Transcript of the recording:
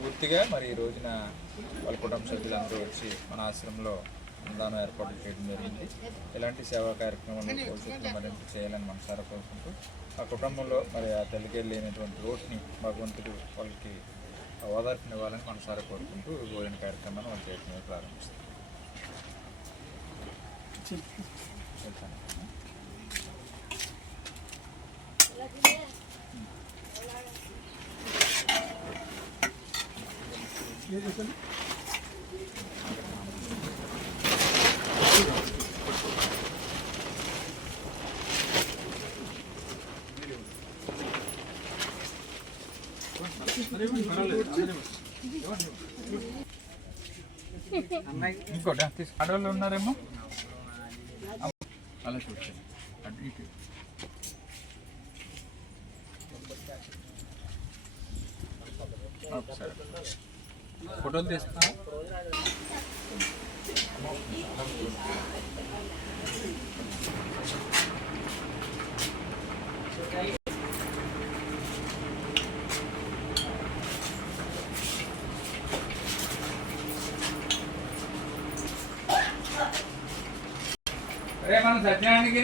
పూర్తిగా మరి ఈ రోజున వాళ్ళ కుటుంబ సభ్యులందరూ వచ్చి మన ఆశ్రమంలో అన్నదానం ఏర్పాట్లు చేయడం జరిగింది. ఇలాంటి సేవా కార్యక్రమాలు భవిష్యత్తులో మరింత చేయాలని మనసారా కోరుకుంటూ ఆ కుటుంబంలో మరి ఆ తల్లికి లేనటువంటి లోటుని భగవంతుడు వాళ్ళకి ఓదార్పునివ్వాలని మనసారా కోరుకుంటూ భోజన కార్యక్రమాన్ని వాళ్ళు చేయడం ప్రారంభిస్తారు. ఇంకోటి ఆడవాళ్ళు ఉన్నారేమో అలా చూడండి. ఫోటోలు తీస్తా మన సత్యానికి